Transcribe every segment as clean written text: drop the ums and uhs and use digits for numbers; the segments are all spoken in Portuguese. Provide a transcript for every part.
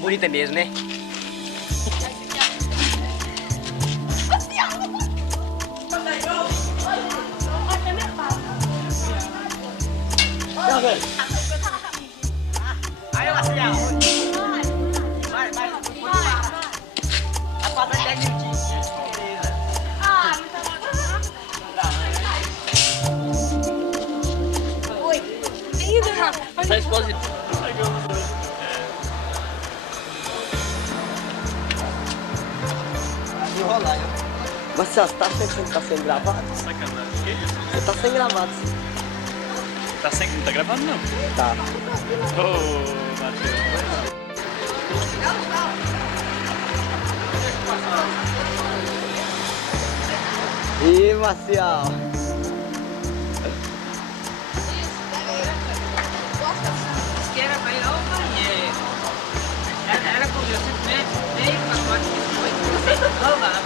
Bonita mesmo, né? Tchau, velho. Aí, Marcelo. Vai. A quadra é 10 minutinhos. Beleza. Oi. Ainda. Esposa. Enrolar, Marcelo, você tá achando que você tá sendo gravado? Sacanagem, que isso? Você tá sendo gravado, sim. Não tá gravando, não? Tá. Ô, Matheus. Ih, Marcial. Era pra ir ao banheiro. Era com eu simplesmente dei o pacote que foi. Você agora.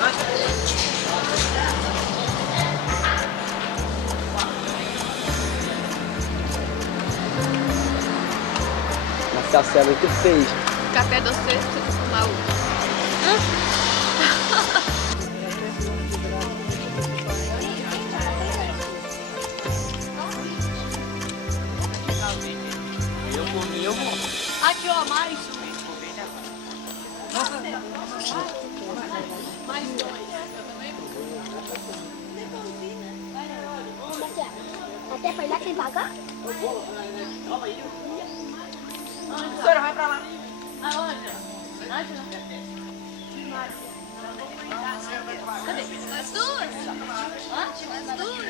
Marcial, você é muito feio. Café doce com maú. Eu vou. Aqui, ó, mais. Mais dois. Até foi lá sem pagar? Senhora, vai pra lá. Aonde? Cadê? As duas? Hã? As duas?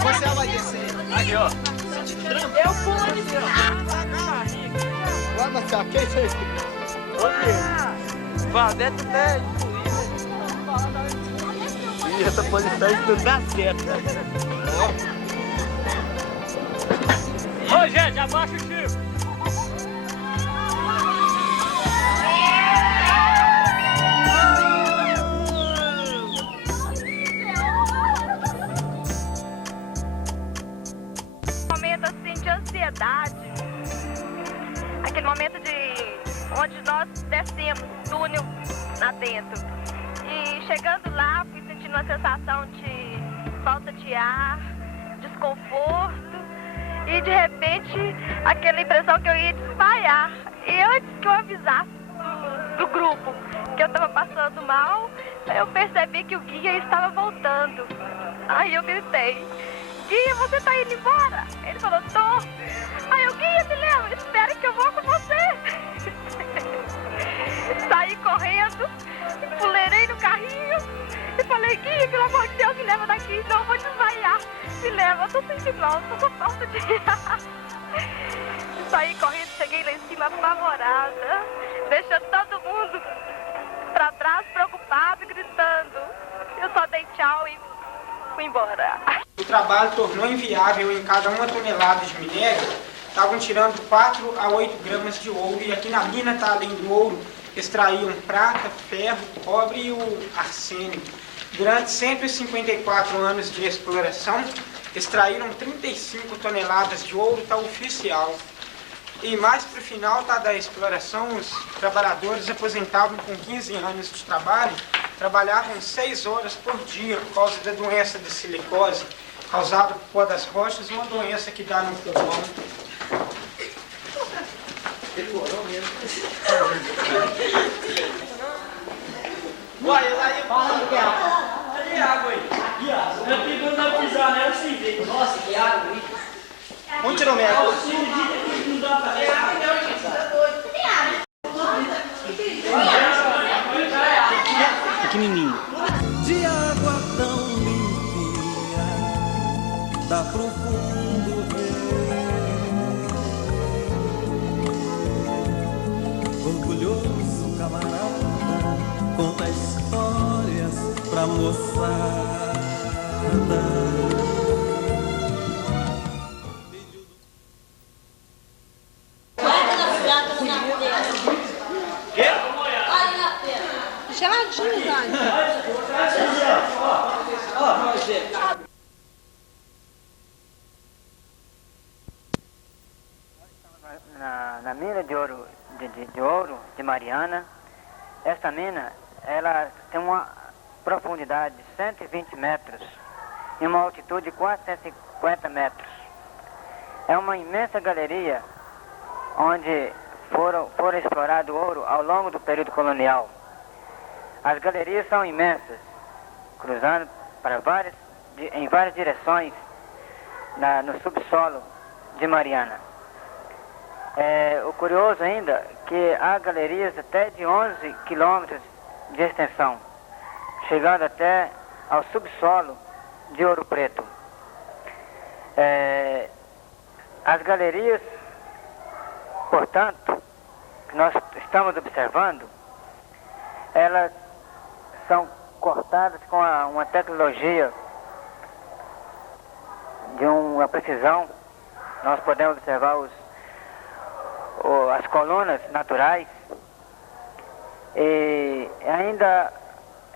Você vai descer. Aqui, ó. Eu pude. Vai, Marcial, que é isso aí? Vá, dentro dele. Ih, essa posição não dá certo. Ô, gente, abaixa o chifre. Momento assim de ansiedade, aquele momento onde nós descemos túnel lá dentro e chegando lá fui sentindo uma sensação de falta de ar, desconforto e de repente aquela impressão que eu ia desmaiar. E antes que eu avisasse do grupo que eu estava passando mal, eu percebi que o guia estava voltando. Aí eu gritei: Guia, você tá indo embora? Ele falou: tô. Aí eu: Guia, me leva, espera que eu vou com você. Saí correndo, pulerei no carrinho e falei: Guia, pelo amor de Deus, me leva daqui, senão eu vou desmaiar. Me leva, eu tô sentindo mal, tô com falta de ar. Saí correndo, cheguei lá em cima apavorada, deixando todo mundo pra trás, preocupado, gritando. Eu só dei tchau e fui embora. O trabalho tornou inviável em cada uma tonelada de minério, estavam tirando 4 a 8 gramas de ouro, e aqui na mina, tá, além do ouro, extraíam prata, ferro, cobre e o arsênio. Durante 154 anos de exploração, extraíram 35 toneladas de ouro, tá, oficial. E mais para o final, tá, da exploração, os trabalhadores aposentavam com 15 anos de trabalho, trabalhavam 6 horas por dia por causa da doença da silicose, causada por pó das rochas, uma doença que dá no pulmão. Demorou mesmo. Vai, lá e fala, que água. Olha a água aí. Aqui, ó. Eu fico na pisar nela sem ver. Nossa, que água, hein? Um tirômetro. Não dá pra ver. Pequenininho. De água tão limpinha, dá pro fundo ver. Orgulhoso moçada. Geladinho, Dani. Na mina de ouro de Mariana. Essa mina, ela tem uma profundidade de 120 metros e uma altitude de quase 150 metros. É uma imensa galeria onde foram explorado ouro ao longo do período colonial. As galerias são imensas, cruzando em várias direções no subsolo de Mariana. O curioso ainda é que há galerias até de 11 quilômetros de extensão, chegando até ao subsolo de Ouro Preto. As galerias, portanto, que nós estamos observando, elas são cortadas com uma tecnologia de uma precisão. Nós podemos observar as colunas naturais. E ainda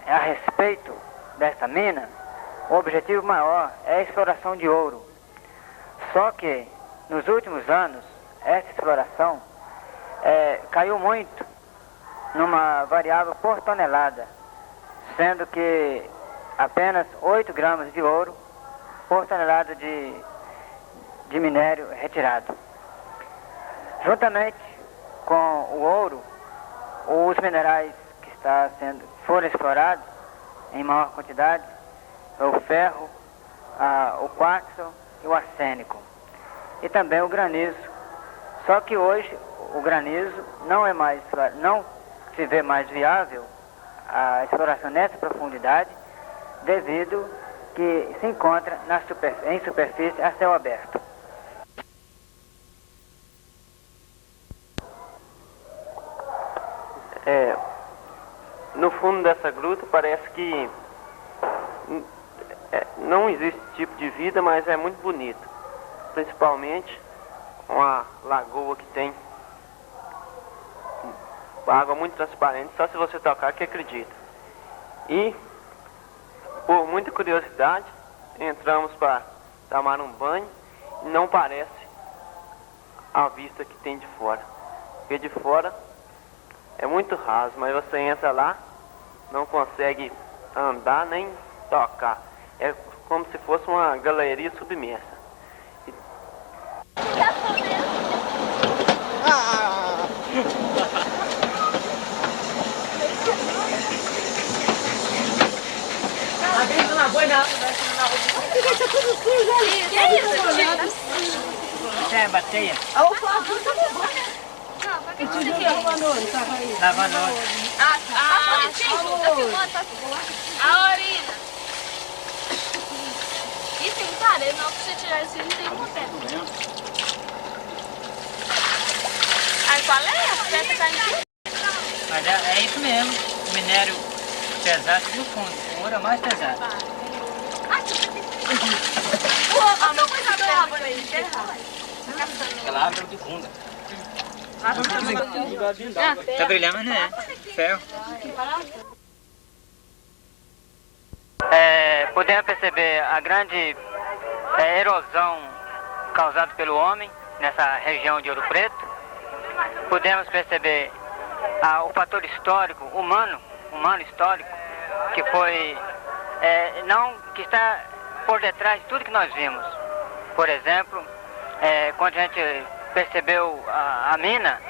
a respeito dessa mina, o objetivo maior é a exploração de ouro. Só que nos últimos anos essa exploração caiu muito numa variável por tonelada, sendo que apenas 8 gramas de ouro por tonelada de minério retirado. Juntamente com o ouro, os minerais que foram explorados em maior quantidade é o ferro, o quartzo e o arsênico. E também o granizo. Só que hoje o granizo não se vê mais viável a exploração nessa profundidade, devido que se encontra em superfície a céu aberto. No fundo dessa gruta parece que não existe tipo de vida, mas é muito bonito. Principalmente uma lagoa que tem água muito transparente, só se você tocar que acredita. E, por muita curiosidade, entramos para tomar um banho e não parece a vista que tem de fora. Porque de fora é muito raso, mas você entra lá, não consegue andar nem tocar. É como se fosse uma galeria submersa. Isso é bateia. Lavando. A urina. Isso tem que areia, não, pra você tirar isso não tem uma pedra. Aí qual é? A pedra tá em cima? Mas é isso mesmo. O minério pesado no fundo. O ouro é mais pesado. A meu coisa da água aí, enterrar. Aquela água de funda. Tá brilhando, mas não é. Ferro. Podemos perceber a grande erosão causada pelo homem nessa região de Ouro Preto. Podemos perceber o fator histórico, humano histórico, que foi que está por detrás de tudo que nós vimos. Por exemplo, quando a gente percebeu a mina,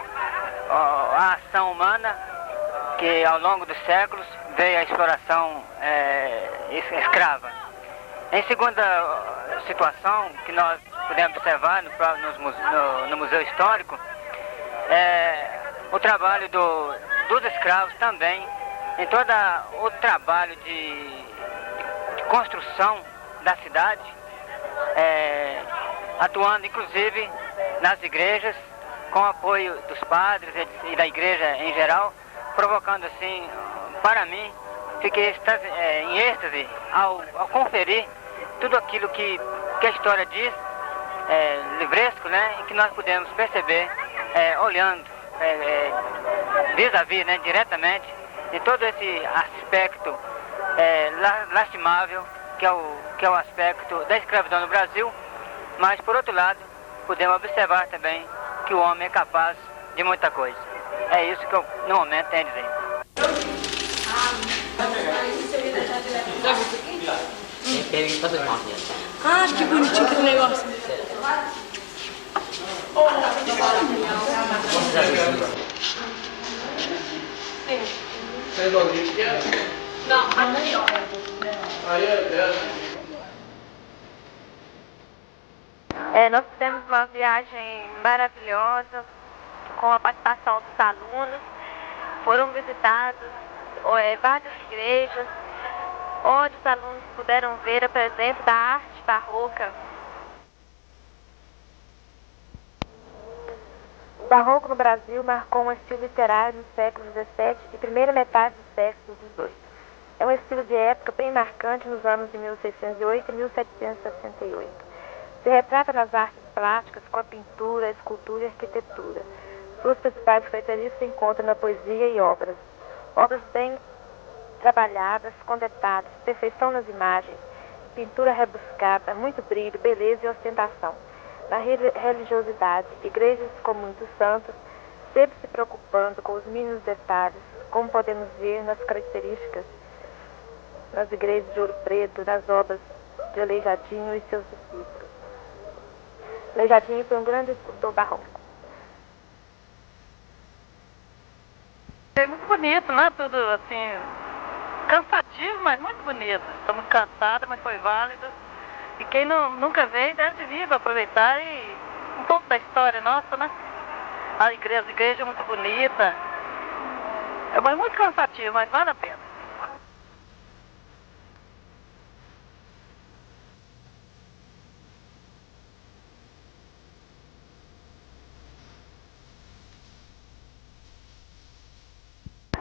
a ação humana que ao longo dos séculos veio a exploração escrava. Em segunda situação que nós podemos observar no Museu Histórico, o trabalho dos escravos também, em todo o trabalho de construção da cidade, atuando inclusive nas igrejas, com o apoio dos padres e da igreja em geral, provocando assim, para mim, fiquei em êxtase ao conferir tudo aquilo que a história diz, livresco, né, e que nós pudemos perceber olhando vis-à-vis, né, diretamente, de todo esse aspecto lastimável que é o aspecto da escravidão no Brasil, mas por outro lado podemos observar também que o homem é capaz de muita coisa. É isso que eu no momento tenho a dizer. Ah, que bonitinho aquele negócio. Nós fizemos uma viagem maravilhosa com a participação dos alunos. Foram visitados várias igrejas, onde os alunos puderam ver a presença da arte barroca. O barroco no Brasil marcou um estilo literário no século XVII e primeira metade do século XVIII. É um estilo de época bem marcante nos anos de 1608 e 1768. Se retrata nas artes plásticas com a pintura, a escultura e a arquitetura. Suas principais características se encontram na poesia e obras. Obras bem trabalhadas, com detalhes, perfeição nas imagens, pintura rebuscada, muito brilho, beleza e ostentação. Na religiosidade, igrejas com muitos santos, sempre se preocupando com os mínimos detalhes, como podemos ver nas características nas igrejas de Ouro Preto, nas obras de Aleijadinho e seus discípulos. Aleijadinho foi um grande escultor barroco. É muito bonito, né? Tudo assim, cansativo, mas muito bonito. Estamos cansados, mas foi válido. E quem nunca veio deve vir para aproveitar e um pouco da história nossa, né? A igreja é muito bonita. É muito cansativo, mas vale a pena.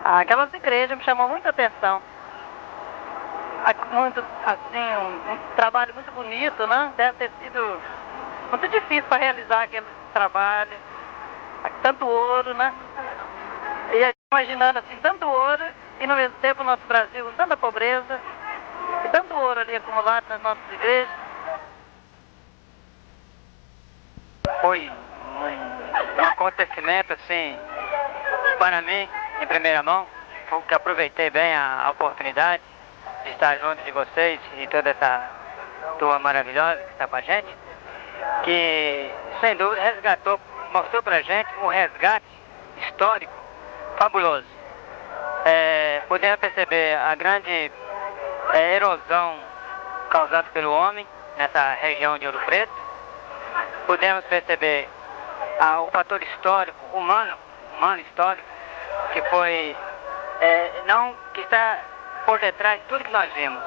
Aquelas igrejas me chamam muita atenção. Muito, assim, um trabalho muito bonito, né? Deve ter sido muito difícil para realizar aquele trabalho. Tanto ouro, né? E imaginando assim, tanto ouro e no mesmo tempo o nosso Brasil, tanta pobreza, e tanto ouro ali acumulado nas nossas igrejas. Foi um acontecimento, assim, para mim, em primeira mão, que aproveitei bem a oportunidade de estar junto de vocês e toda essa turma maravilhosa que está com a gente, que sem dúvida mostrou pra gente um resgate histórico fabuloso. Podemos perceber a grande erosão causada pelo homem nessa região de Ouro Preto. Podemos perceber o fator histórico, humano histórico, que foi, que está por detrás de tudo que nós vimos.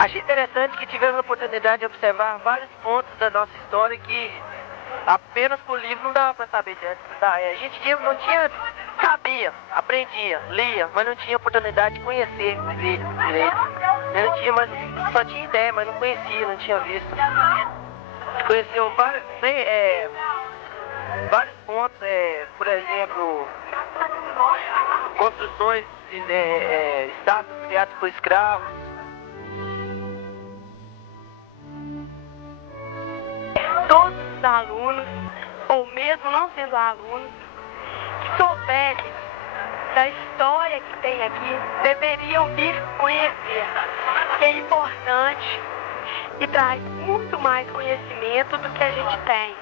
Achei interessante que tivemos a oportunidade de observar vários pontos da nossa história que apenas por livro não dava para saber de antes. A gente não tinha, sabia, aprendia, lia, mas não tinha oportunidade de conhecer direito. Não tinha, mas só tinha ideia, mas não conhecia, não tinha visto. Conheceu vários pontos, por exemplo, construções, estátuas criadas por escravos. Todos os alunos, ou mesmo não sendo alunos, que soubessem da história que tem aqui, deveriam vir conhecer. Que é importante e traz muito mais conhecimento do que a gente tem.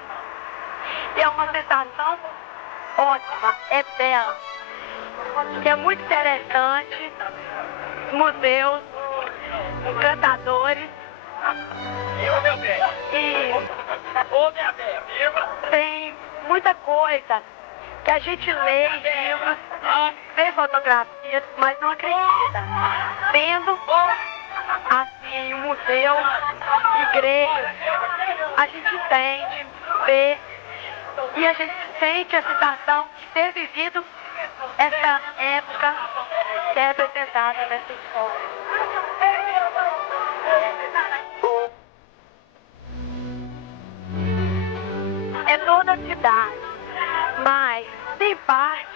E é uma sensação ótima, é bela, que é muito interessante, museus, encantadores, e tem muita coisa que a gente lê em livros, vê fotografias, mas não acredita. Vendo assim, um museu, igreja, a gente entende, vê, e a gente sente a sensação de ter vivido essa época que é representada nessa história. É toda a cidade, mas tem partes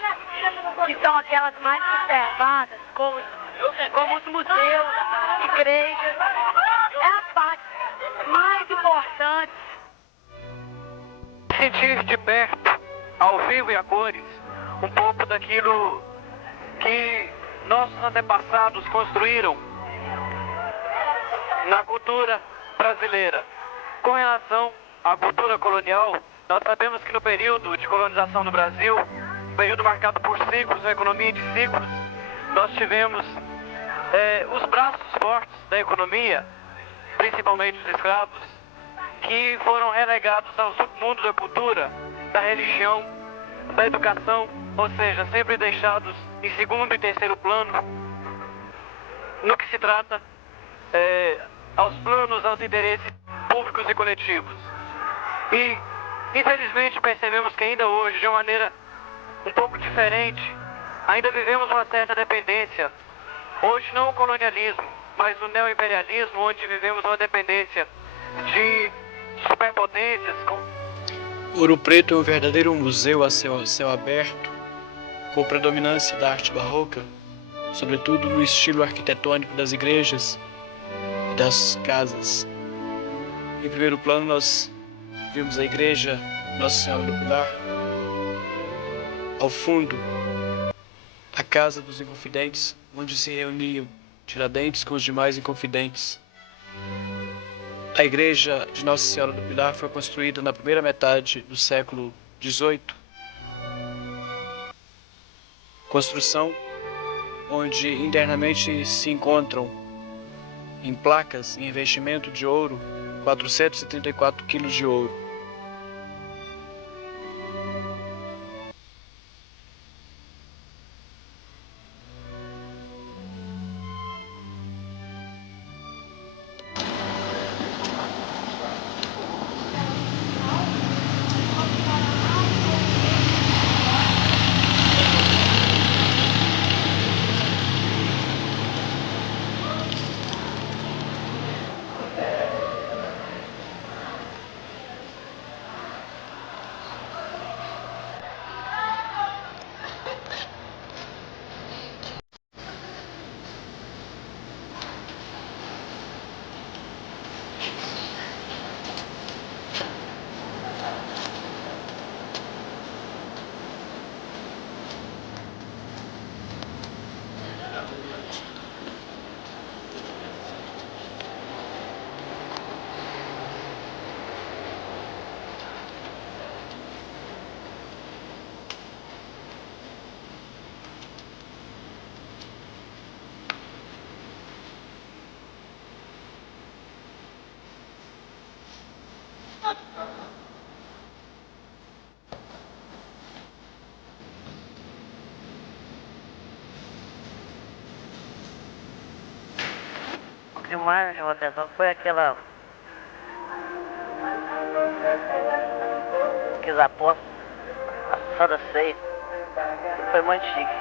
que são aquelas mais conservadas, como os museus, igrejas, é a parte mais importante. Sentir de perto, ao vivo e a cores, um pouco daquilo que nossos antepassados construíram na cultura brasileira. Com relação à cultura colonial, nós sabemos que no período de colonização no Brasil, período marcado por ciclos, uma economia de ciclos, nós tivemos os braços fortes da economia, principalmente os escravos, que foram relegados ao submundo da cultura, da religião, da educação, ou seja, sempre deixados em segundo e terceiro plano, no que se trata aos planos, aos interesses públicos e coletivos. E, infelizmente, percebemos que ainda hoje, de uma maneira um pouco diferente, ainda vivemos uma certa dependência. Hoje não o colonialismo, mas o neoimperialismo, onde vivemos uma dependência de superpotências. Ouro Preto é um verdadeiro museu a céu aberto, com predominância da arte barroca, sobretudo no estilo arquitetônico das igrejas e das casas. Em primeiro plano nós vimos a igreja Nossa Senhora do Pilar, ao fundo a casa dos Inconfidentes, onde se reuniam Tiradentes com os demais Inconfidentes. A igreja de Nossa Senhora do Pilar foi construída na primeira metade do século XVIII. Construção onde internamente se encontram em placas em investimento de ouro 434 quilos de ouro. O que mais me chamou a atenção foi aqueles apóstolos, a Santa Ceia. Foi muito chique.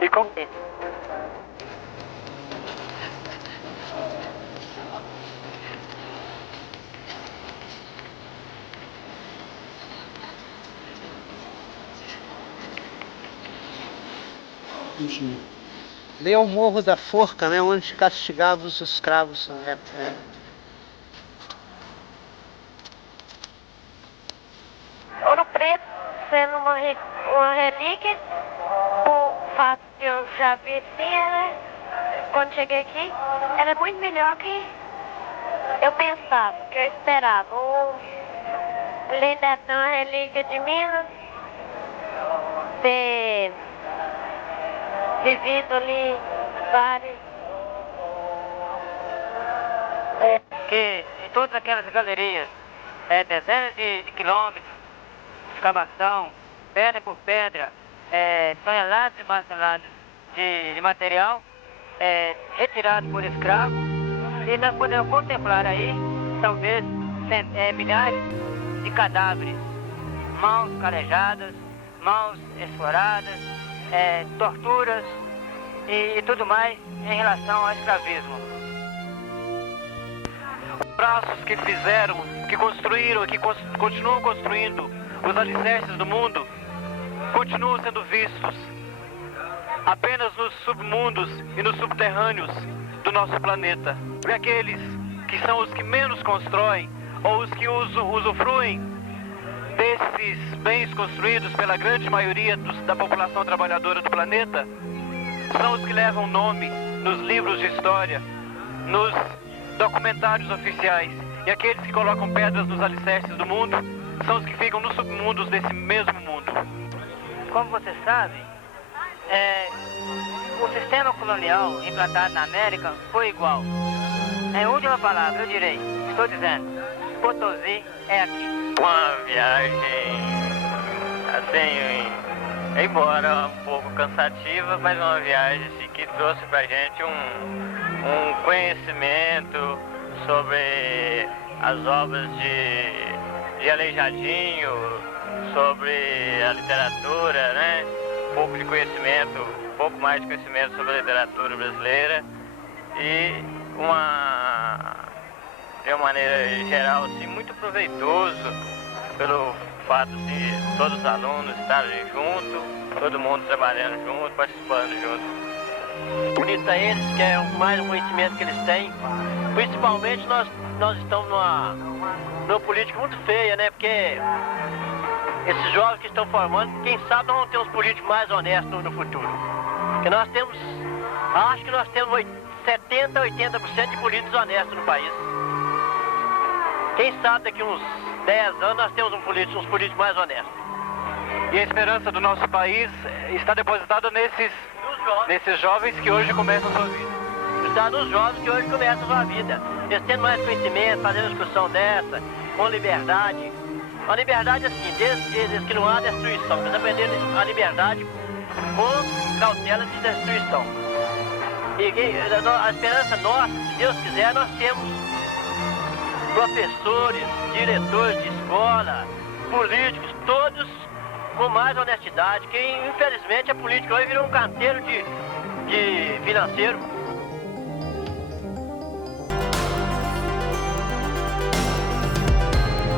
E com quem? Ali é o Morro da Forca, né, onde castigava os escravos na época. Ouro Preto sendo uma relíquia, o fato que eu já vi, né, quando cheguei aqui, era muito melhor que eu pensava, que eu esperava. O Lindetão Relíquia de Minas ter vivido ali vários. Que em todas aquelas galerias, dezenas de quilômetros de escavação, pedra por pedra, toneladas e mais toneladas de material retirado por escravos, e nós podemos contemplar aí, talvez, milhares de cadáveres, mãos calejadas, mãos esforadas, torturas e tudo mais em relação ao escravismo. Braços que fizeram, que construíram, que continuam construindo os alicerces do mundo, continuam sendo vistos apenas nos submundos e nos subterrâneos do nosso planeta. Porque aqueles que são os que menos constroem, ou os que usufruem desses bens construídos pela grande maioria da população trabalhadora do planeta, são os que levam nome nos livros de história, nos documentários oficiais. E aqueles que colocam pedras nos alicerces do mundo são os que ficam nos submundos desse mesmo mundo. Como você sabe, o sistema colonial implantado na América foi igual. Em última palavra, eu direi, estou dizendo, Potosí é aqui. Uma viagem, assim, embora um pouco cansativa, mas uma viagem assim, que trouxe pra gente um conhecimento sobre as obras de Aleijadinho, sobre a literatura, né? Um pouco de conhecimento, um pouco mais de conhecimento sobre a literatura brasileira e de uma maneira geral, assim, muito proveitoso pelo fato de todos os alunos estarem juntos, todo mundo trabalhando junto, participando junto. Bonito a eles, que é mais um conhecimento que eles têm. Principalmente nós estamos numa política muito feia, né? Porque esses jovens que estão formando, quem sabe nós vamos ter uns políticos mais honestos no futuro. Porque acho que nós temos 70%, 80% de políticos honestos no país. Quem sabe daqui uns 10 anos nós temos uns políticos mais honestos. E a esperança do nosso país está depositada nesses jovens que hoje começam a sua vida. Está nos jovens que hoje começam a sua vida. Eles tendo mais conhecimento, fazendo uma discussão dessa, com liberdade. A liberdade assim, desde que não há destruição. Eles aprenderam a liberdade com cautela de destruição. E a esperança nossa, se Deus quiser, nós temos professores, diretores de escola, políticos, todos com mais honestidade, que infelizmente a política hoje virou um canteiro de financeiro.